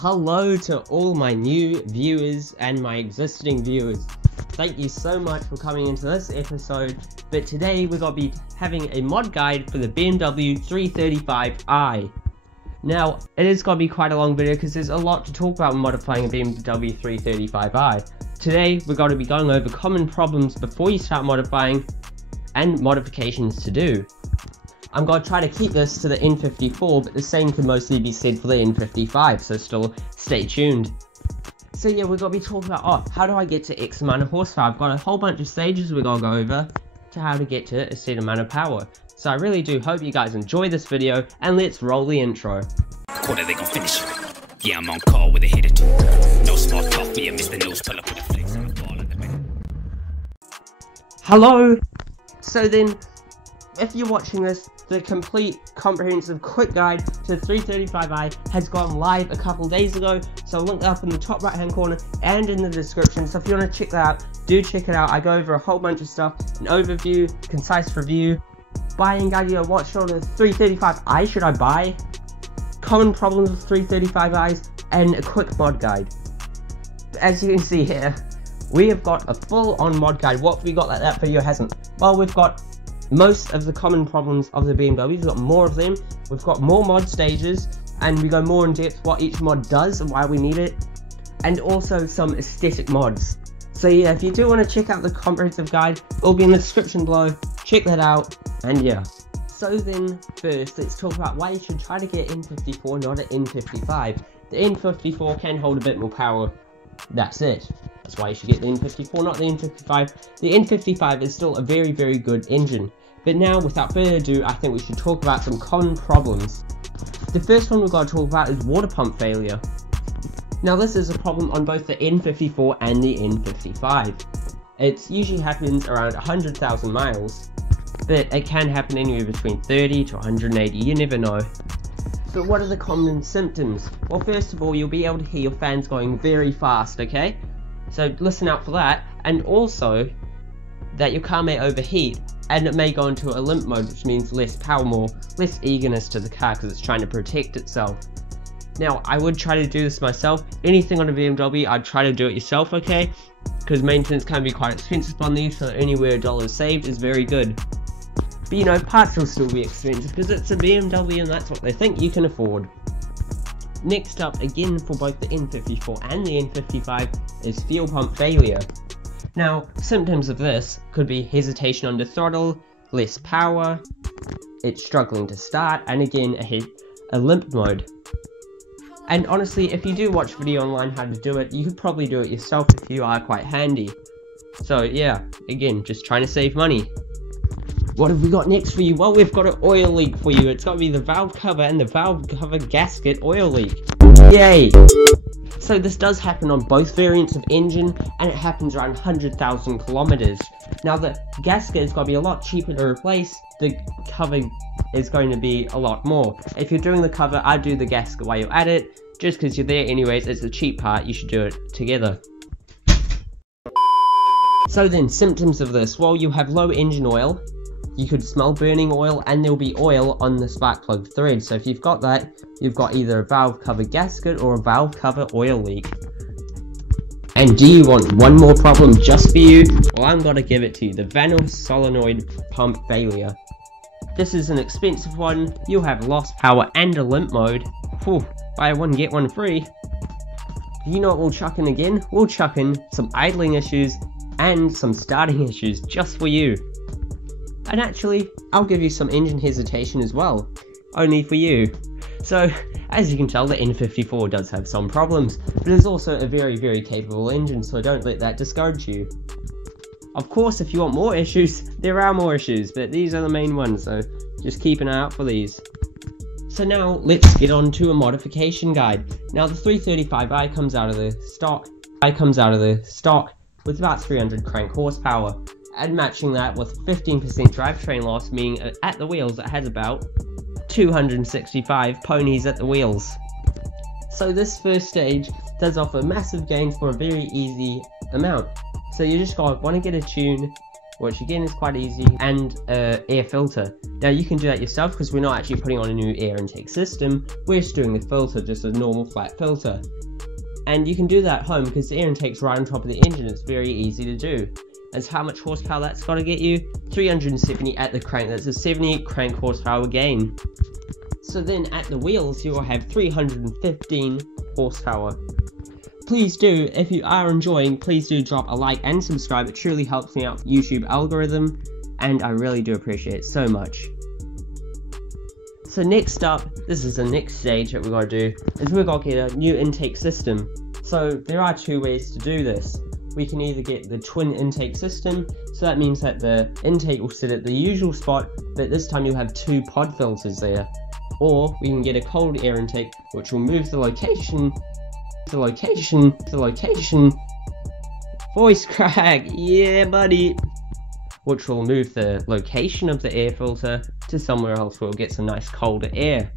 Hello to all my new viewers and my existing viewers. Thank you so much for coming into this episode, but today we're going to be having a mod guide for the BMW 335i. Now, it is going to be quite a long video because there's a lot to talk about when modifying a BMW 335i. Today, we're going to be going over common problems before you start modifying and modifications to do. I'm going to try to keep this to the N54, but the same can mostly be said for the N55, so still stay tuned. So yeah, we're going to be talking about, how do I get to X amount of horsepower? I've got a whole bunch of stages we're going to go over to how to get to a set amount of power. So I really do hope you guys enjoy this video, and let's roll the intro. Quarter, they gon' finish. Yeah, I'm on call with a hit or two. No small talk for you, Mr. News, pull up with a flex on the ball at the back. Hello! So then, if you're watching this, the complete, comprehensive, quick guide to the 335i has gone live a couple days ago, so I'll link up in the top right hand corner and in the description, so if you want to check that out, do check it out. I go over a whole bunch of stuff, an overview, concise review, buying guide, what sort of 335i should I buy, common problems with 335i's, and a quick mod guide. As you can see here, we have got a full-on mod guide. What have we got that video hasn't? Well, we've got most of the common problems of the BMW, we've got more of them, we've got more mod stages, and we go more in depth what each mod does and why we need it, and also some aesthetic mods. So yeah, if you do want to check out the comprehensive guide, it'll be in the description below, check that out, and yeah. So then, first, let's talk about why you should try to get N54, not an N55. The N54 can hold a bit more power, that's it. That's why you should get the N54, not the N55. The N55 is still a very, very good engine. But now, without further ado, I think we should talk about some common problems. The first one we're going to talk about is water pump failure. Now, this is a problem on both the N54 and the N55. It usually happens around 100,000 miles, but it can happen anywhere between 30 to 180, you never know. But what are the common symptoms? Well, first of all, you'll be able to hear your fans going very fast, okay? So listen out for that, and also that your car may overheat and it may go into a limp mode, which means less power, less eagerness to the car because it's trying to protect itself. Now, I would try to do this myself. Anything on a BMW, I'd try to do it yourself, okay? Because maintenance can be quite expensive on these, so anywhere a dollar saved is very good. But you know, parts will still be expensive because it's a BMW and that's what they think you can afford. Next up, again for both the N54 and the N55, is fuel pump failure. Now, symptoms of this could be hesitation under throttle, less power, it's struggling to start, and again, a limp mode. And honestly, if you do watch video online how to do it, you could probably do it yourself if you are quite handy. So yeah, again, just trying to save money. What have we got next for you? Well, we've got an oil leak for you. It's got to be the valve cover and the valve cover gasket oil leak. Yay! So this does happen on both variants of engine, and it happens around 100,000 kilometers. Now the gasket is going to be a lot cheaper to replace, the cover is going to be a lot more. If you're doing the cover, I'd do the gasket while you're at it, just because you're there anyways, it's a cheap part, you should do it together. So then, symptoms of this, well, you have low engine oil, you could smell burning oil, and there'll be oil on the spark plug thread. So if you've got that, you've got either a valve cover gasket or a valve cover oil leak. And do you want one more problem just for you? Well, I'm gonna give it to you, the Vanos solenoid pump failure. This is an expensive one, you'll have lost power and a limp mode. Whew, buy one get one free. You know what we'll chuck in again? We'll chuck in some idling issues and some starting issues just for you. And actually, I'll give you some engine hesitation as well, only for you. So, as you can tell, the N54 does have some problems, but it's also a very, very capable engine, so don't let that discourage you. Of course, if you want more issues, there are more issues, but these are the main ones, so just keep an eye out for these. So now, let's get on to a modification guide. Now, the 335i comes out of the stock with about 300 crank horsepower. And matching that with 15% drivetrain loss, meaning at the wheels it has about 265 ponies at the wheels. So this first stage does offer massive gains for a very easy amount. So you just want to get a tune, which again is quite easy, and air filter. Now you can do that yourself because we're not actually putting on a new air intake system, we're just doing the filter, just a normal flat filter. And you can do that at home because the air intake's right on top of the engine, it's very easy to do. As how much horsepower that's got to get you? 370 at the crank, that's a 78 crank horsepower gain. So then at the wheels you'll have 315 horsepower. Please do, if you are enjoying, please do drop a like and subscribe, it truly helps me out YouTube algorithm, and I really do appreciate it so much. So next up, this is the next stage that we're going to do, is we're going to get a new intake system. So there are two ways to do this. We can either get the twin intake system, so that means that the intake will sit at the usual spot, but this time you'll have two pod filters there. Or we can get a cold air intake, which will move the location, voice crack, yeah buddy, which will move the location of the air filter to somewhere else where we'll get some nice colder air.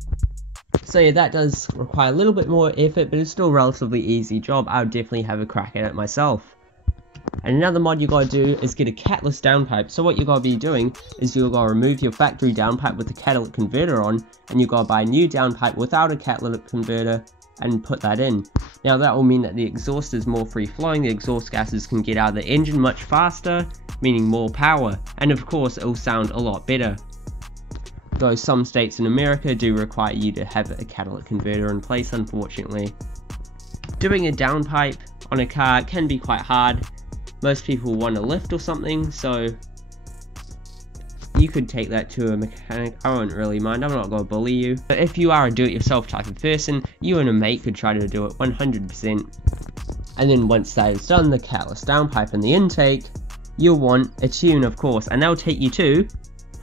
So yeah, that does require a little bit more effort, but it's still a relatively easy job. I would definitely have a crack at it myself. And another mod you gotta do is get a catless downpipe. So what you gotta be doing is you gotta remove your factory downpipe with the catalytic converter on, and you gotta buy a new downpipe without a catalytic converter and put that in. Now that will mean that the exhaust is more free flowing, the exhaust gases can get out of the engine much faster, meaning more power, and of course it will sound a lot better. Though some states in America do require you to have a catalytic converter in place, unfortunately. Doing a downpipe on a car can be quite hard. Most people want a lift or something, so you could take that to a mechanic. I won't really mind, I'm not going to bully you. But if you are a do-it-yourself type of person, you and a mate could try to do it 100%. And then once that is done, the catless downpipe and the intake, you'll want a tune of course, and that'll take you to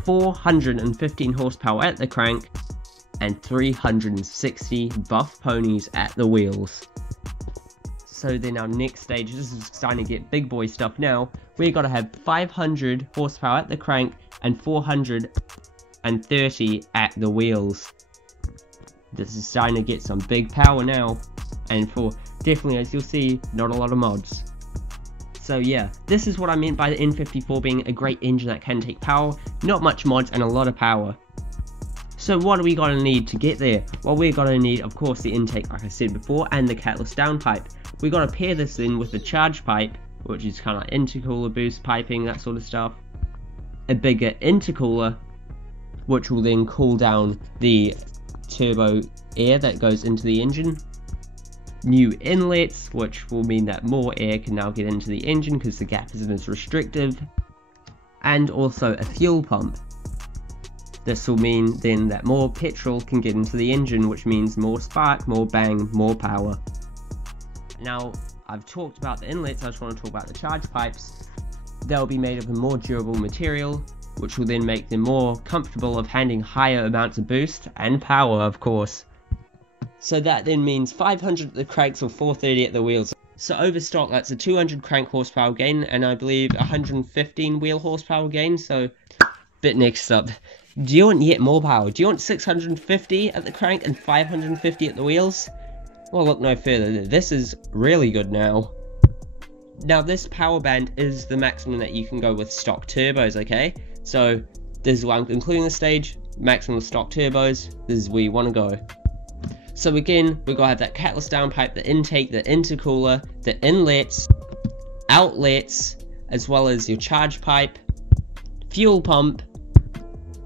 415 horsepower at the crank and 360 buff ponies at the wheels. So then our next stage, this is starting to get big boy stuff now, we gotta have 500 horsepower at the crank and 430 at the wheels. This is starting to get some big power now, and for definitely, as you'll see, not a lot of mods. So yeah, this is what I meant by the N54 being a great engine that can take power, not much mods and a lot of power. So what are we gonna need to get there? Well, we're gonna need, of course, the intake like I said before, and the catless downpipe. We gotta pair this in with the charge pipe, which is kind of like intercooler boost piping, that sort of stuff. A bigger intercooler, which will then cool down the turbo air that goes into the engine. New inlets, which will mean that more air can now get into the engine because the gap isn't as restrictive. And also a fuel pump. This will mean then that more petrol can get into the engine, which means more spark, more bang, more power. Now, I've talked about the inlets, I just want to talk about the charge pipes. They'll be made of a more durable material, which will then make them more comfortable of handling higher amounts of boost, and power of course. So that then means 500 at the cranks or 430 at the wheels. So over stock, that's a 200 crank horsepower gain, and I believe 115 wheel horsepower gain, so... But next up, do you want yet more power? Do you want 650 at the crank and 550 at the wheels? Well, look no further, this is really good now. Now this power band is the maximum that you can go with stock turbos, okay? So, this is why I'm including the stage, maximum stock turbos, this is where you want to go. So again, we're going to have that catless downpipe, the intake, the intercooler, the inlets, outlets, as well as your charge pipe, fuel pump,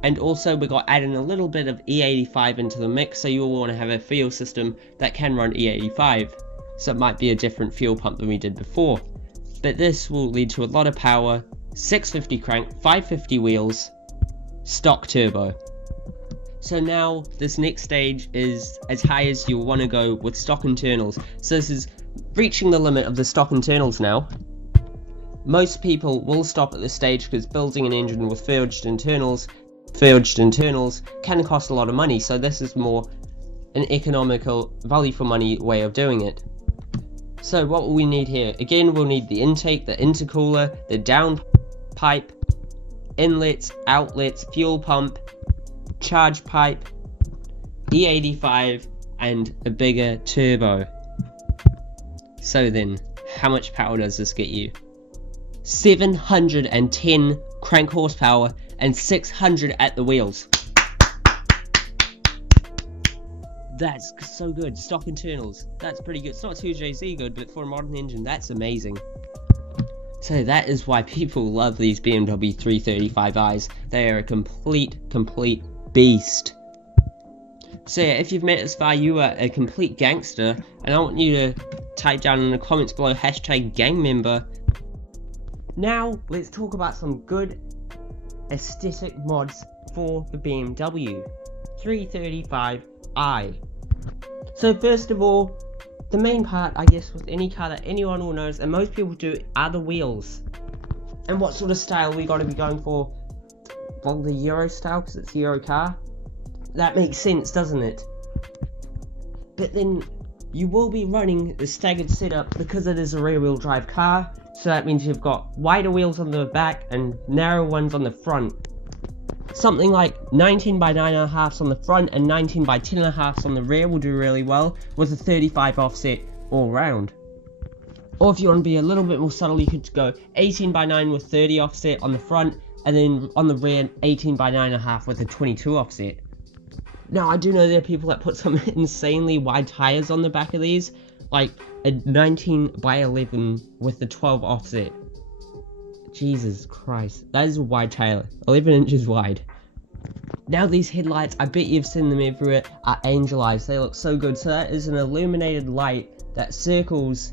and also we've got to add in a little bit of E85 into the mix, so you'll want to have a fuel system that can run E85. So it might be a different fuel pump than we did before. But this will lead to a lot of power, 650 crank, 550 wheels, stock turbo. So now this next stage is as high as you'll want to go with stock internals. So this is reaching the limit of the stock internals now. Most people will stop at this stage because building an engine with forged internals can cost a lot of money, so this is more an economical value for money way of doing it. So what will we need here? Again, we'll need the intake, the intercooler, the downpipe, inlets, outlets, fuel pump, charge pipe, E85, and a bigger turbo. So then, how much power does this get you? 710 crank horsepower and 600 at the wheels. That's so good. Stock internals, that's pretty good. It's not too JZ good, but for a modern engine, that's amazing. So that is why people love these BMW 335i's. They are a complete beast. So yeah, if you've made it this far, you are a complete gangster, and I want you to type down in the comments below #GangMember. Now, let's talk about some good aesthetic mods for the BMW 335i. So first of all, the main part, I guess, with any car that anyone will notice, and most people do, are the wheels. And what sort of style we got to be going for? Well, the Euro style, because it's a Euro car. That makes sense, doesn't it? But then, you will be running the staggered setup because it is a rear-wheel drive car. So that means you've got wider wheels on the back and narrow ones on the front. Something like 19 by 9.5 on the front and 19 by 10.5 on the rear will do really well with a 35 offset all round. Or if you want to be a little bit more subtle, you could go 18 by 9 with 30 offset on the front, and then on the rear 18 by 9.5 with a 22 offset. Now I do know there are people that put some insanely wide tires on the back of these, like a 19 by 11 with the 12 offset. Jesus Christ, that is a wide tire, 11 inches wide. Now these headlights, I bet you've seen them everywhere, are angel eyes. They look so good. So that is an illuminated light that circles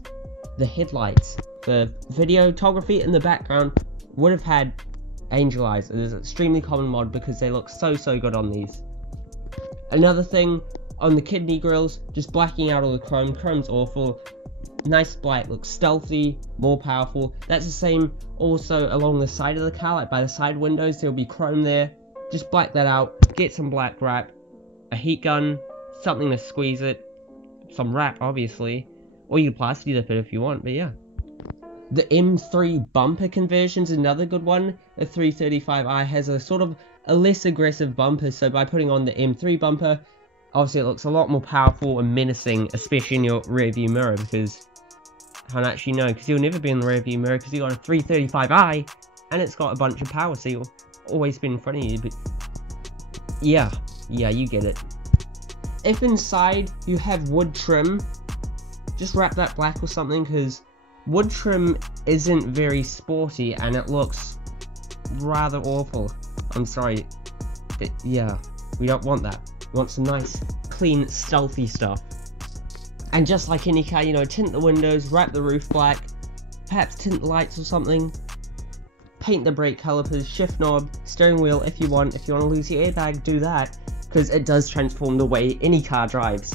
the headlights. The videography in the background would have had angel eyes. It is an extremely common mod because they look so good on these. Another thing, on the kidney grills, just blacking out all the chrome. Chrome's awful. Nice black, looks stealthy, more powerful. That's the same also along the side of the car, like by the side windows, there'll be chrome there. Just black that out, get some black wrap, a heat gun, something to squeeze it, some wrap obviously, or you can plastic dip it if you want, but yeah. The M3 bumper conversion's another good one. The 335i has a sort of a less aggressive bumper, so by putting on the M3 bumper, obviously it looks a lot more powerful and menacing, especially in your rear view mirror, because I don't actually know, because you'll never be in the rear view mirror because you got a 335i and it's got a bunch of power, so you'll always be in front of you. But yeah, you get it. If inside you have wood trim, just wrap that black or something, because wood trim isn't very sporty and it looks rather awful. I'm sorry, but yeah, we don't want that. We want some nice, clean, stealthy stuff. And just like any car, you know, tint the windows, wrap the roof black, perhaps tint the lights or something, paint the brake calipers, shift knob, steering wheel if you want. If you want to lose your airbag, do that, because it does transform the way any car drives.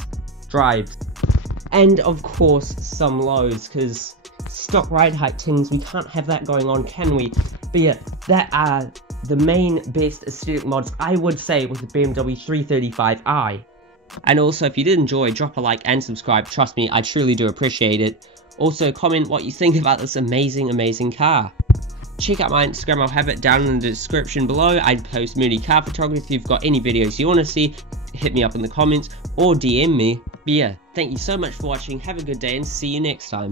And of course, some lows, because stock ride height things, we can't have that going on, can we? But yeah, that are the main best aesthetic mods, I would say, with the BMW 335i. And also, if you did enjoy, drop a like and subscribe. Trust me, I truly do appreciate it. Also, comment what you think about this amazing car. Check out my Instagram, I'll have it down in the description below. I post moody car photography. If you've got any videos you want to see, hit me up in the comments or DM me. But yeah, thank you so much for watching, have a good day and see you next time.